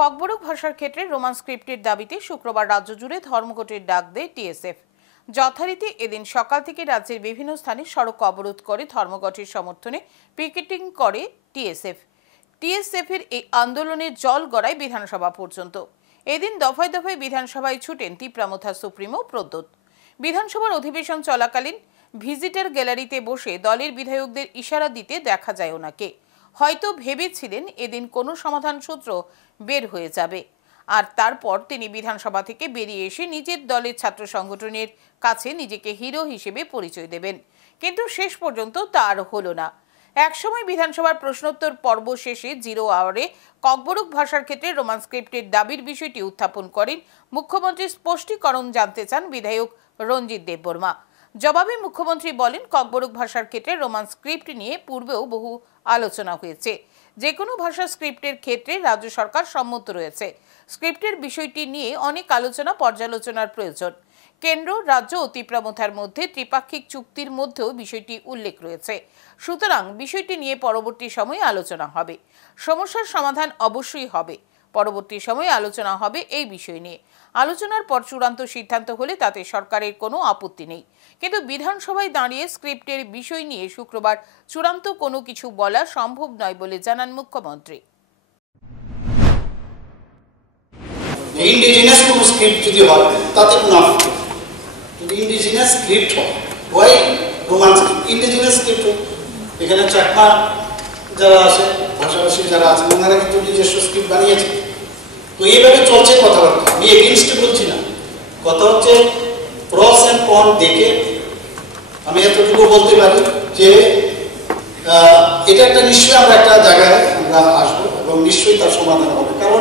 ককবরক ভাষার ক্ষেত্রে রোমান স্ক্রিপ্টের দাবিতে শুক্রবার রাজ্য জুড়ে ধর্মঘটের ডাক দেয় টিএসএফ। যথারীতি এদিন সকাল থেকে রাজ্যের বিভিন্ন স্থানে সড়ক অবরোধ করে ধর্মঘটের সমর্থনে পিকেটিং করে টিএসএফের এই আন্দোলনের জল গড়ায় বিধানসভা পর্যন্ত। এদিন দফায় দফায় বিধানসভায় ছুটেন তীব্রামথা সুপ্রিমো প্রদ্যোৎ। বিধানসভার অধিবেশন চলাকালীন ভিজিটার গ্যালারিতে বসে দলের বিধায়কদের ইশারা দিতে দেখা যায় ওনাকে। হয়তো ভেবেছিলেন এদিন কোনো সমাধান সূত্র বের হয়ে যাবে, আর তারপর তিনি বিধানসভা থেকে বেরিয়ে এসে নিজের দলের ছাত্র সংগঠনের কাছে নিজেকে হিরো হিসেবে পরিচয় দেবেন, কিন্তু শেষ পর্যন্ত তা আর হলো না। একসময় বিধানসভার প্রশ্নোত্তর পর্ব শেষে জিরো আওয়ারে ককবরক ভাষার ক্ষেত্রে রোমান স্ক্রিপ্টের দাবির বিষয়টি উত্থাপন করেন। মুখ্যমন্ত্রীর স্পষ্টীকরণ জানতে চান বিধায়ক রঞ্জিত দেববর্মা। জবাবে মুখ্যমন্ত্রী বলেন, ককবরক ভাষার ক্ষেত্রে রোমান স্ক্রিপ্ট নিয়ে পূর্বেও বহু আলোচনা হয়েছে। যে কোনো ভাষা স্ক্রিপ্টের ক্ষেত্রে রাজ্য সরকার সম্মত রয়েছে। স্ক্রিপ্টের বিষয়টি নিয়ে অনেক আলোচনা পর্যালোচনার প্রয়োজন। কেন্দ্র, রাজ্য ও তীব্রামথার মধ্যে ত্রিপাক্ষিক চুক্তির মধ্যেও বিষয়টি উল্লেখ রয়েছে। সুতরাং বিষয়টি নিয়ে পরবর্তী সময়ে আলোচনা হবে। সমস্যার সমাধান অবশ্যই হবে। পরবর্তী সময়ে আলোচনা হবে এই বিষয় নিয়ে। আলোচনার পর চূড়ান্ত সিদ্ধান্ত হলে তাতে সরকারের কোনো আপত্তি নেই, কিন্তু বিধানসভায় দাঁড়িয়ে স্ক্রিপ্টের বিষয় নিয়ে শুক্রবার চূড়ান্ত কোনো কিছু বলা সম্ভব নয় বলে জানান মুখ্যমন্ত্রী। ইন্ডিজিনাস কোনো স্ক্রিপ্ট যদি হয় তাতে কোনো আপত্তি নেই। যদি ইন্ডিজিনাস স্ক্রিপ্ট হয়, why Roman script? Indigenous script এখানে চাকমা যারা আছে, ভাষাভাষী যারা আছেন, ওনারা কিন্তু নিজস্ব স্ক্রিপ্ট বানিয়েছে। তো এইভাবে চলছে কথাবার্তা। আমি এগেইনস্টে বলছি না, কথা হচ্ছে প্রস অ্যান্ড কন দেখে আমি এতটুকু বলতে পারি যে এটা একটা নিশ্চয়ই আমরা একটা জায়গায় আমরা আসবো এবং নিশ্চয়ই তার সমাধান হবে। কারণ